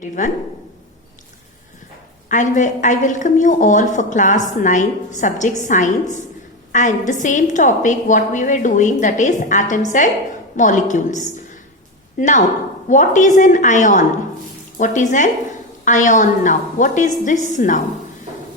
Everyone, I welcome you all for class 9 subject science and the same topic what we were doing, that is atoms and molecules. Now what is an ion? What is an ion now? What is this now?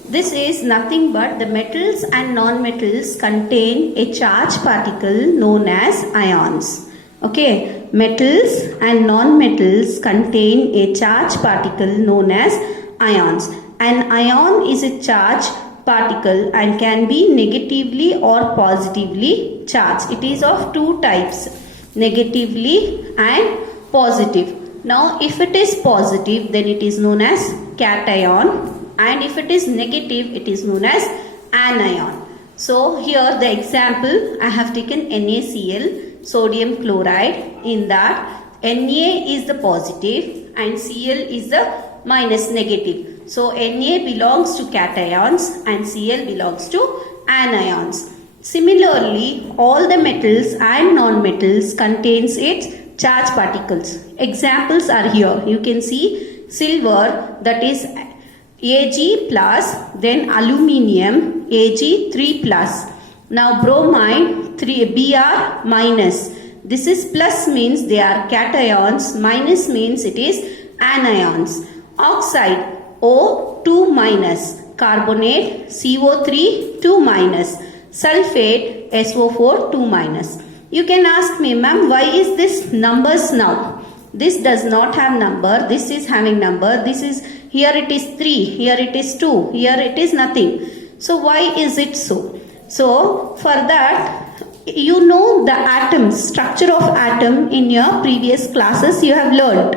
This is nothing but the metals and non-metals contain a charged particle known as ions. Okay, metals and non-metals contain a charged particle known as ions. An ion is a charged particle and can be negatively or positively charged. It is of two types, negatively and positive. Now if it is positive, then it is known as cation, and if it is negative, it is known as anion. So here the example I have taken NaCl, sodium chloride. In that Na is the positive and Cl is the minus negative. So Na belongs to cations and Cl belongs to anions. Similarly, all the metals and non-metals contains its charged particles. Examples are here. You can see silver, that is Ag plus, then aluminium Ag3 plus. Now bromine 3 Br minus. This is plus, means they are cations, minus means it is anions. Oxide O2 minus, carbonate CO3 2 minus, sulfate SO4 2 minus. You can ask me, ma'am, why is this numbers now? This does not have number, this is having number, this is, here it is 3, here it is 2, here it is nothing. So why is it so? So for that, you know the atoms, structure of atom in your previous classes you have learned.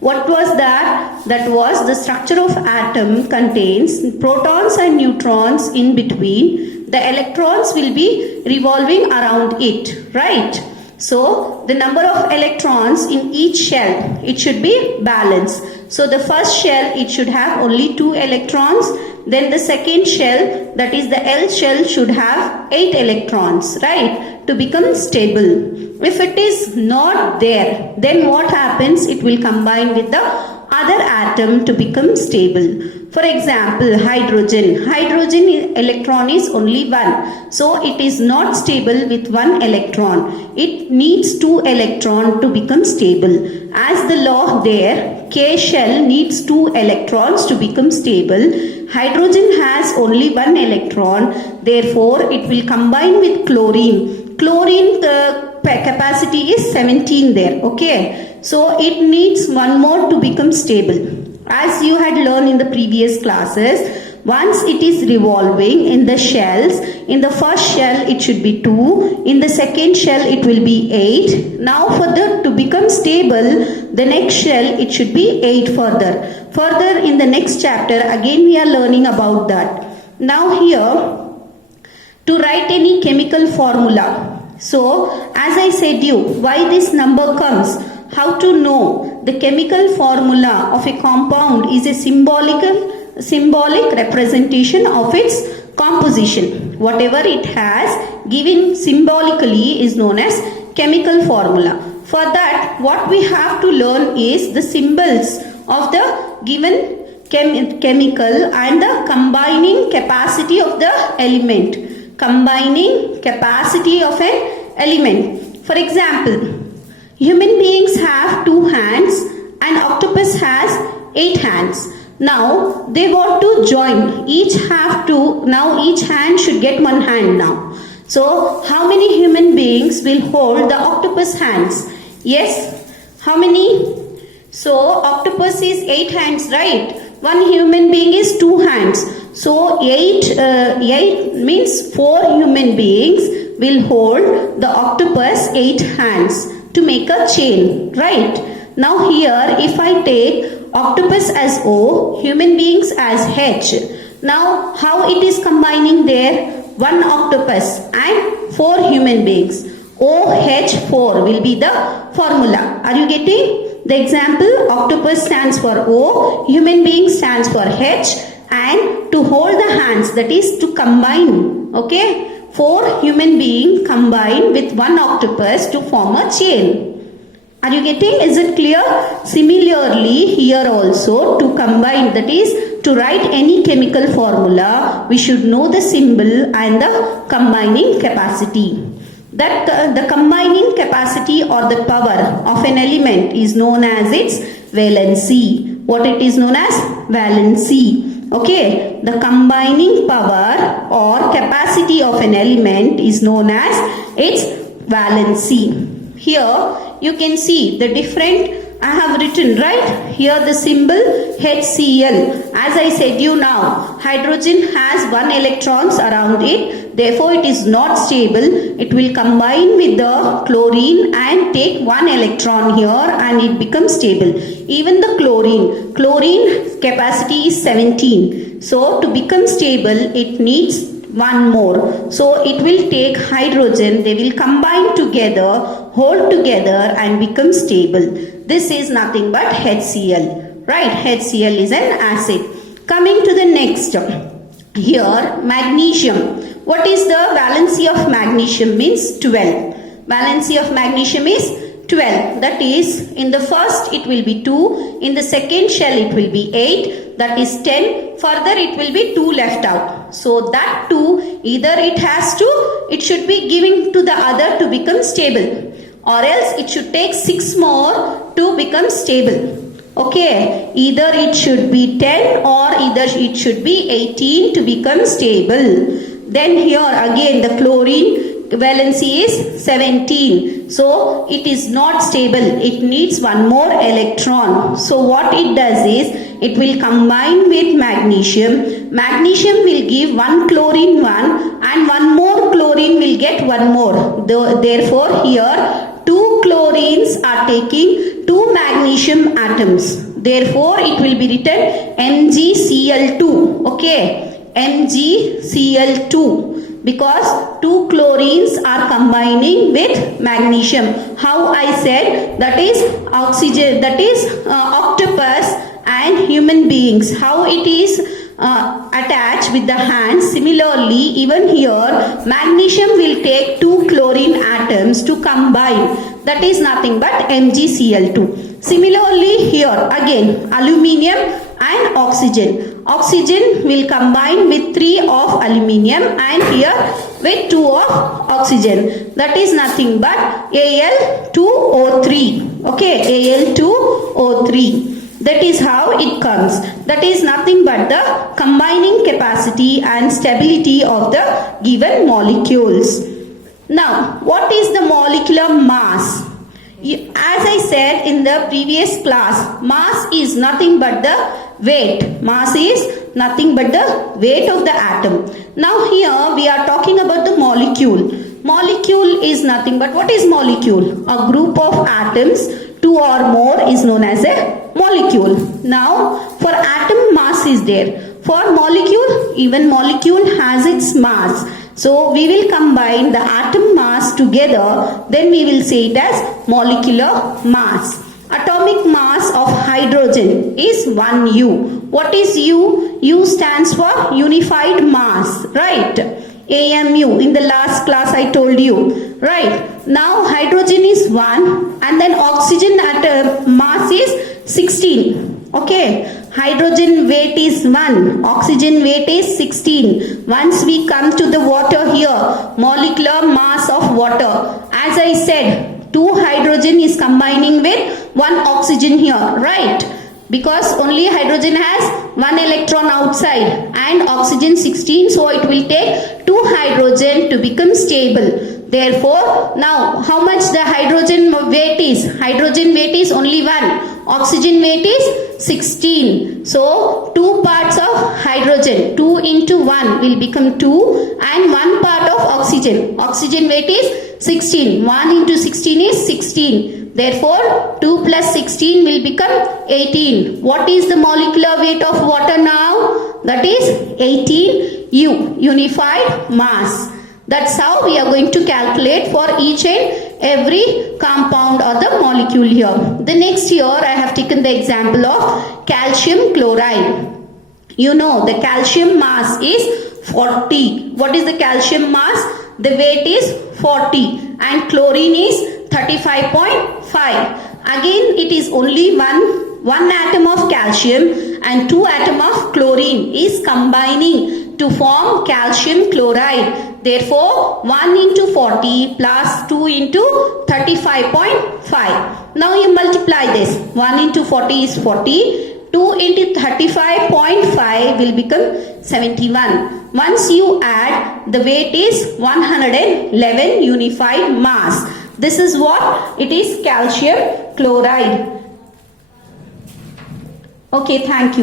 What was that? That was the structure of atom contains protons and neutrons in between. The electrons will be revolving around it, right? So the number of electrons in each shell, it should be balanced. So the first shell, it should have only 2 electrons. Then the second shell, that is the L shell, should have 8 electrons, right, to become stable. If it is not there, then what happens? It will combine with the other atom to become stable. For example, hydrogen. Hydrogen electron is only 1. So it is not stable with 1 electron. It needs 2 electrons to become stable. As the law there, K shell needs 2 electrons to become stable. Hydrogen has only 1 electron. Therefore, it will combine with chlorine. Chlorine capacity is 17 there. Okay. So it needs 1 more to become stable. As you had learned in the previous classes, once it is revolving in the shells, in the first shell it should be 2, in the second shell it will be 8. Now to become stable, the next shell it should be 8 further. Further in the next chapter again we are learning about that. Now here, to write any chemical formula. So as I said you, why this number comes? How to know? The chemical formula of a compound is a symbolic representation of its composition. Whatever it has given symbolically is known as chemical formula. For that, what we have to learn is the symbols of the given chemical and the combining capacity of the element. Combining capacity of an element. For example, human beings have 2 hands and octopus has 8 hands. Now they want to join. Each hand should get 1 hand now. So how many human beings will hold the octopus hands? Yes. How many? So octopus is 8 hands, right? 1 human being is 2 hands. So 8 means 4 human beings will hold the octopus 8 hands to make a chain, right? Now here if I take octopus as O, human beings as H. Now how it is combining there? 1 octopus and 4 human beings. OH4 will be the formula. Are you getting? The example, octopus stands for O, human being stands for H, and to hold the hands, that is to combine. Okay? 4 human beings combine with 1 octopus to form a chain. Are you getting? Is it clear? Similarly, here also to combine, that is to write any chemical formula, we should know the symbol and the combining capacity. That the combining capacity or the power of an element is known as its valency. What it is known as? Valency. Okay, the combining power or capacity of an element is known as its valency. Here you can see the different, I have written right here the symbol HCl. As I said you now, hydrogen has 1 electrons around it, therefore it is not stable. It will combine with the chlorine and take 1 electron here and it becomes stable. Even the chlorine capacity is 17. So to become stable it needs 1 more. So it will take hydrogen, they will combine together, hold together and become stable. This is nothing but HCl. Right? HCl is an acid. Coming to the next. Here magnesium. What is the valency of magnesium? Means 12. Valency of magnesium is 12. That is, in the first it will be 2. In the second shell it will be 8. That is 10. Further it will be 2 left out. So that 2, either it should be giving to the other to become stable, or else it should take 6 more to become stable. Okay, either it should be 10 or either it should be 18 to become stable. Then here again the chlorine valency is 17. So it is not stable. It needs 1 more electron. So what it does is it will combine with magnesium. Magnesium will give 1 chlorine 1 and 1 more chlorine will get 1 more. Therefore here 2 chlorines are taking 2 magnesium atoms. Therefore it will be written MgCl2. Okay, MgCl2. Because 2 chlorines are combining with magnesium. How I said, that is oxygen, that is octopus and human beings. How it is attached with the hands. Similarly, even here magnesium will take 2 chlorine atoms to combine. That is nothing but MgCl2. Similarly here again aluminium and oxygen. Oxygen will combine with 3 of aluminium and here with 2 of oxygen. That is nothing but Al2O3. Okay, Al2O3. That is how it comes. That is nothing but the combining capacity and stability of the given molecules. Now, what is the molecular mass? As I said in the previous class, mass is nothing but the weight. Mass is nothing but the weight of the atom. Now here we are talking about the molecule. Molecule is nothing but, what is molecule? A group of atoms, 2 or more is known as a molecule. Now for atom mass is there. For molecule, even molecule has its mass. So we will combine the atom mass together, then we will say it as molecular mass. Atomic mass of hydrogen is 1 U. What is U? U stands for unified mass, right? AMU, in the last class I told you, right? Now hydrogen is 1 and then oxygen atom mass is 16. Okay. Hydrogen weight is 1, oxygen weight is 16. Once we come to the water here, molecular mass of water. As I said, 2 hydrogen is combining with 1 oxygen here, right? Because only hydrogen has 1 electron outside and oxygen 16, so it will take 2 hydrogen to become stable. Therefore, now how much the hydrogen weight is? Hydrogen weight is only 1. Oxygen weight is 16. So, 2 parts of hydrogen, 2 into 1 will become 2 and 1 part of oxygen. Oxygen weight is 16. 1 into 16 is 16. Therefore, 2 plus 16 will become 18. What is the molecular weight of water now? That is 18 U, unified mass. That's how we are going to calculate for each and every compound or the molecule here. The next here I have taken the example of calcium chloride. You know the calcium mass is 40. What is the calcium mass? The weight is 40 and chlorine is 35.5. Again, it is only one atom of calcium and 2 atom of chlorine is combining to form calcium chloride. Therefore, 1 into 40 plus 2 into 35.5. Now you multiply this. 1 into 40 is 40. 2 into 35.5 will become 71. Once you add, the weight is 111 unified mass. This is what it is, calcium chloride. Okay, thank you.